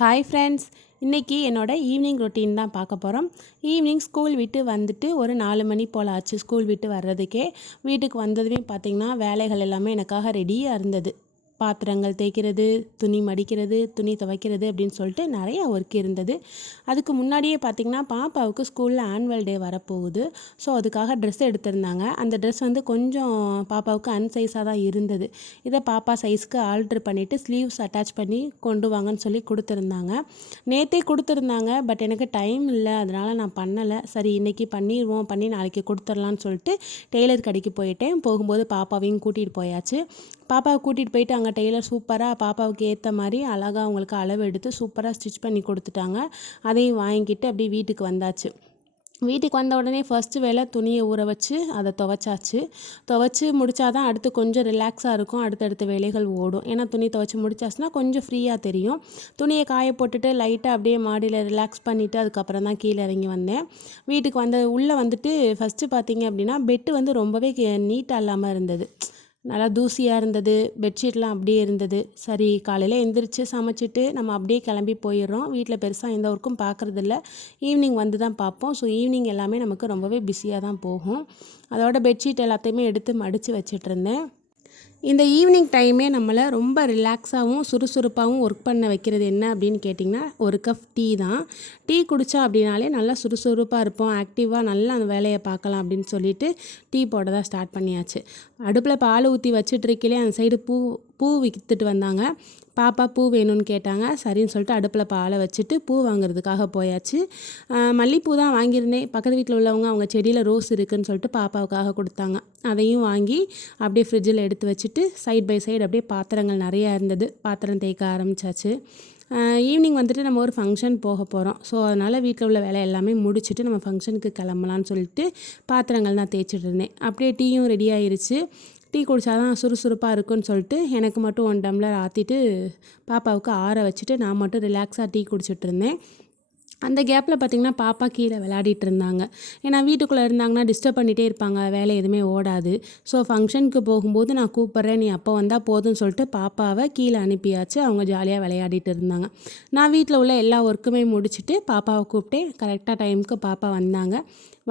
Hi friends, இன்றைக்கி என்னோடய evening routine தான் பார்க்க போகிறோம். ஈவினிங் ஸ்கூல் விட்டு வந்துட்டு ஒரு 4 மணி போல் ஆச்சு ஸ்கூல் விட்டு வர்றதுக்கே. வீட்டுக்கு வந்ததுமே பார்த்திங்கன்னா வேலைகள் எல்லாமே எனக்காக ரெடியாக இருந்தது. பாத்திரங்கள் தேய்க்கிறது, துணி மடிக்கிறது, துணி துவைக்கிறது அப்படின்னு சொல்லிட்டு நிறைய ஒர்க் இருந்தது. அதுக்கு முன்னாடியே பார்த்திங்கன்னா பாப்பாவுக்கு ஸ்கூலில் ஆனுவல் டே வரப்போகுது. ஸோ அதுக்காக ட்ரெஸ் எடுத்திருந்தாங்க. அந்த ட்ரெஸ் வந்து கொஞ்சம் பாப்பாவுக்கு அன்சைஸாக தான் இருந்தது. இதை பாப்பா சைஸ்க்கு ஆல்ட்ரு பண்ணிவிட்டு ஸ்லீவ்ஸ் அட்டாச் பண்ணி கொண்டு வாங்கன்னு சொல்லி கொடுத்துருந்தாங்க. நேற்றே கொடுத்துருந்தாங்க, பட் எனக்கு டைம் இல்லை, அதனால் நான் பண்ணலை. சரி இன்றைக்கி பண்ணிடுவோம், பண்ணி நாளைக்கு கொடுத்துர்லான்னு சொல்லிட்டு டெய்லர் கடைக்கு போயிட்டேன். போகும்போது பாப்பாவையும் கூட்டிகிட்டு போயாச்சு. பாப்பாவை கூட்டிகிட்டு போயிட்டு அங்கே டெய்லர் சூப்பராக பாப்பாவுக்கு ஏற்ற மாதிரி அழகாக அவங்களுக்கு அளவு எடுத்து சூப்பராக ஸ்டிச் பண்ணி கொடுத்துட்டாங்க. அதையும் வாங்கிக்கிட்டு அப்படியே வீட்டுக்கு வந்தாச்சு. வீட்டுக்கு வந்த உடனே ஃபஸ்ட்டு வேலை துணியை ஊற வச்சு அதை துவைச்சாச்சு. துவைச்சி முடித்தா தான் அடுத்து கொஞ்சம் ரிலாக்ஸாக இருக்கும், அடுத்தடுத்த வேலைகள் ஓடும். ஏன்னா துணி துவைச்சி முடிச்சாச்சுன்னா கொஞ்சம் ஃப்ரீயாக தெரியும். துணியை காய போட்டுட்டு லைட்டாக அப்படியே மாடியில் ரிலாக்ஸ் பண்ணிவிட்டு அதுக்கப்புறம் தான் கீழே இறங்கி வந்தேன். வீட்டுக்கு வந்த உள்ளே வந்துட்டு ஃபஸ்ட்டு பார்த்திங்க அப்படின்னா பெட்டு வந்து ரொம்பவே நீட்டாக இல்லாமல் இருந்தது. நல்லா தூசியாக இருந்தது. பெட்ஷீட்லாம் அப்படியே இருந்தது. சரி காலையில் எந்திரிச்சு சமைச்சிட்டு நம்ம அப்படியே கிளம்பி போயிடுறோம். வீட்டில் பெருசாக எந்த ஒர்க்கும் பார்க்குறதில்ல. ஈவினிங் வந்து தான் பார்ப்போம். ஸோ ஈவினிங் எல்லாமே நமக்கு ரொம்பவே பிஸியாக தான் போகும். அதோட பெட்ஷீட் எல்லாத்தையுமே எடுத்து மடித்து வச்சிட்ருந்தேன். இந்த ஈவினிங் டைமே நம்மளை ரொம்ப ரிலாக்ஸாகவும் சுறுசுறுப்பாகவும் ஒர்க் பண்ண வைக்கிறது என்ன அப்படின்னு கேட்டிங்கன்னா ஒரு கப் டீ தான். டீ குடித்தா அப்படின்னாலே நல்லா சுறுசுறுப்பாக இருப்போம், ஆக்டிவாக நல்லா அந்த வேலையை பார்க்கலாம் அப்படின்னு சொல்லிட்டு டீ போட தான் ஸ்டார்ட் பண்ணியாச்சு. அடுப்பில் பால் ஊற்றி வச்சுட்ருக்கையிலே அந்த சைடு பூ விற்றுட்டு வந்தாங்க. பாப்பா பூ வேணும்னு கேட்டாங்க. சரின்னு சொல்லிட்டு அடுப்பில் பாலை வச்சுட்டு பூ வாங்குறதுக்காக போயாச்சு. மல்லிகைப்பூ தான் வாங்கியிருந்தேன். பக்கத்து வீட்டில் உள்ளவங்க அவங்க செடியில் ரோஸ் இருக்குதுன்னு சொல்லிட்டு பாப்பாவுக்காக கொடுத்தாங்க. அதையும் வாங்கி அப்படியே ஃப்ரிட்ஜில் எடுத்து வச்சுட்டு சைட் பை சைடு அப்படியே பாத்திரங்கள் நிறையா இருந்தது. பாத்திரம் தேய்க்க ஆரம்பித்தாச்சு. ஈவினிங் வந்துட்டு நம்ம ஒரு ஃபங்க்ஷன் போக போகிறோம். ஸோ அதனால் வீட்டில் உள்ள வேலை எல்லாமே முடிச்சுட்டு நம்ம ஃபங்க்ஷனுக்கு கிளம்பலான்னு சொல்லிட்டு பாத்திரங்கள் தான் தேய்ச்சிட்டு இருந்தேன். அப்படியே டீயும் ரெடி ஆயிருச்சு. டீ குடித்தா தான் சுறுசுறுப்பாக இருக்குன்னு சொல்லிட்டு எனக்கு மட்டும் 1 டம்ளர் ஆற்றிட்டு பாப்பாவுக்கு ஆற வச்சுட்டு நான் மட்டும் ரிலாக்ஸாக டீ குடிச்சிட்ருந்தேன். அந்த கேப்பில் பார்த்திங்கன்னா பாப்பா கீழே விளையாடிட்டு இருந்தாங்க. ஏன்னா வீட்டுக்குள்ளே இருந்தாங்கன்னா டிஸ்டர்ப் பண்ணிகிட்டே இருப்பாங்க, வேலை எதுவுமே ஓடாது. ஸோ ஃபங்க்ஷனுக்கு போகும்போது நான் கூப்பிட்றேன், நீ அப்போ வந்தால் போதும்னு சொல்லிட்டு பாப்பாவை கீழே அனுப்பியாச்சு. அவங்க ஜாலியாக விளையாடிட்டு இருந்தாங்க. நான் வீட்டில் உள்ள எல்லா ஒர்க்குமே முடிச்சுட்டு பாப்பாவை கூப்பிட்டேன். கரெக்டாக டைமுக்கு பாப்பா வந்தாங்க.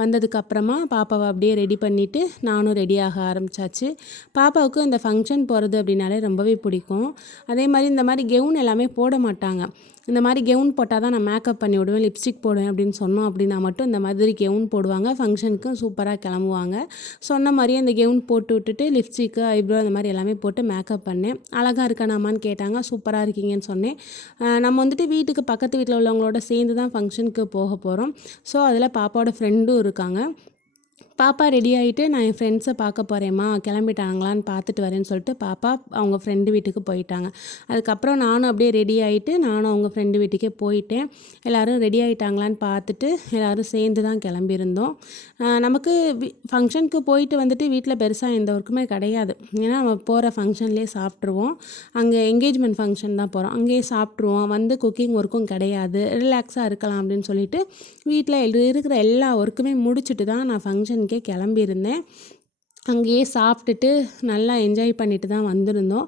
வந்ததுக்கப்புறமா பாப்பாவை அப்படியே ரெடி பண்ணிவிட்டு நானும் ரெடியாக ஆரம்பித்தாச்சு. பாப்பாவுக்கு இந்த ஃபங்க்ஷன் போகிறது அப்படின்னாலே ரொம்பவே பிடிக்கும். அதே மாதிரி இந்த மாதிரி கெவுன் எல்லாமே போட மாட்டாங்க. இந்த மாதிரி கெவுன் போட்டால் தான் நான் மேக்கப் பண்ணி விடுவேன், லிப்ஸ்டிக் போடுவேன் அப்படின்னு சொன்னோம் அப்படின்னா மட்டும் இந்த மாதிரி கெவுன் போடுவாங்க. ஃபங்க்ஷனுக்கு சூப்பராக கிளம்புவாங்க. சொன்ன மாதிரியே அந்த கெவுன் போட்டு விட்டுட்டு லிப்ஸ்டிக்கு, ஐப்ரோ அந்த மாதிரி எல்லாமே போட்டு மேக்கப் பண்ணேன். அழகாக இருக்கானாமான்னு கேட்டாங்க. சூப்பராக இருக்கீங்கன்னு சொன்னேன். நம்ம வந்துட்டு வீட்டுக்கு பக்கத்து வீட்டில் உள்ளவங்களோட சேர்ந்து தான் ஃபங்க்ஷனுக்கு போக போகிறோம். ஸோ அதில் பாப்பாவோட ஃப்ரெண்டும் இருக்காங்க. பாப்பா ரெடி ஆகிட்டு நான் என் ஃப்ரெண்ட்ஸை பார்க்க போகிறேம்மா, கிளம்பிட்டாங்களான்னு பார்த்துட்டு வரேன்னு சொல்லிட்டு பாப்பா அவங்க ஃப்ரெண்டு வீட்டுக்கு போயிட்டாங்க. அதுக்கப்புறம் நானும் அப்படியே ரெடி ஆகிட்டு நானும் அவங்க ஃப்ரெண்டு வீட்டுக்கே போயிட்டேன். எல்லோரும் ரெடி ஆகிட்டாங்களான்னு பார்த்துட்டு எல்லோரும் சேர்ந்து தான் கிளம்பியிருந்தோம். நமக்கு ஃபங்க்ஷனுக்கு போயிட்டு வந்துட்டு வீட்டில் பெருசாக எந்த ஒர்க்குமே கிடையாது. ஏன்னா நம்ம போகிற ஃபங்க்ஷன்லேயே சாப்பிட்ருவோம். அங்கே என்கேஜ்மெண்ட் ஃபங்க்ஷன் தான் போகிறோம், அங்கேயே சாப்பிட்ருவோம். வந்து குக்கிங் ஒர்க்கும் கிடையாது, ரிலாக்ஸாக இருக்கலாம் அப்படின்னு சொல்லிட்டு வீட்டில் இருக்கிற எல்லா ஒர்க்குமே முடிச்சுட்டு தான் நான் ஃபங்க்ஷனுக்கே கிளம்பியிருந்தேன். அங்கேயே சாப்பிட்டுட்டு நல்லா என்ஜாய் பண்ணிட்டு தான் வந்திருந்தோம்.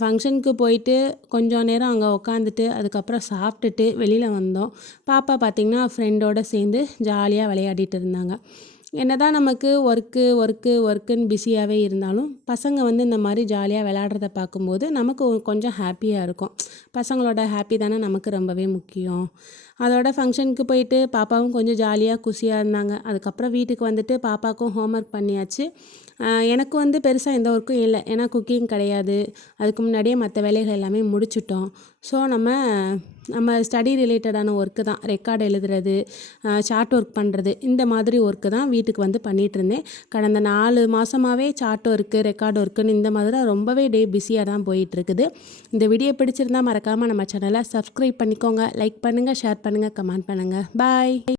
ஃபங்க்ஷனுக்கு போயிட்டு கொஞ்சம் நேரம் அங்கே உக்காந்துட்டு அதுக்கப்புறம் சாப்பிட்டுட்டு வெளியில் வந்தோம். பாப்பா பார்த்திங்கன்னா ஃப்ரெண்டோடு சேர்ந்து ஜாலியாக விளையாடிட்டு இருந்தாங்க. என்னதான் நமக்கு ஒர்க்குன்னு பிஸியாகவே இருந்தாலும் பசங்க வந்து இந்த மாதிரி ஜாலியாக விளையாடுறத பார்க்கும்போது நமக்கு கொஞ்சம் ஹாப்பியாக இருக்கும். பசங்களோட ஹாப்பி தானே நமக்கு ரொம்பவே முக்கியம். அதோட ஃபங்க்ஷனுக்கு போயிட்டு பாப்பாவும் கொஞ்சம் ஜாலியாக குஷியாக இருந்தாங்க. அதுக்கப்புறம் வீட்டுக்கு வந்துட்டு பாப்பாவுக்கும் ஹோம்ஒர்க் பண்ணியாச்சு. எனக்கு வந்து பெருசாக எந்த ஒர்க்கும் இல்லை, ஏன்னா குக்கிங் கிடையாது. அதுக்கு முன்னாடியே மற்ற வேலைகள் எல்லாமே முடிச்சிட்டோம். ஸோ நம்ம ஸ்டடி ரிலேட்டடான ஒர்க்கு தான், ரெக்கார்டு எழுதுறது, சார்ட் ஒர்க் பண்ணுறது, இந்த மாதிரி ஒர்க்கு தான் வீட்டுக்கு வந்து பண்ணிகிட்டு இருந்தேன். கடந்த 4 மாதமாகவே சார்ட் ஒர்க்கு, ரெக்கார்டு ஒர்க்குன்னு இந்த மாதிரி ரொம்பவே பிஸியாக தான் போயிட்டுருக்குது. இந்த வீடியோ பிடிச்சிருந்தால் மறக்காமல் நம்ம சேனலை சப்ஸ்கிரைப் பண்ணிக்கோங்க. லைக் பண்ணுங்கள், ஷேர் பண்ணுங்கள், கமெண்ட் பண்ணுங்கள். பாய்.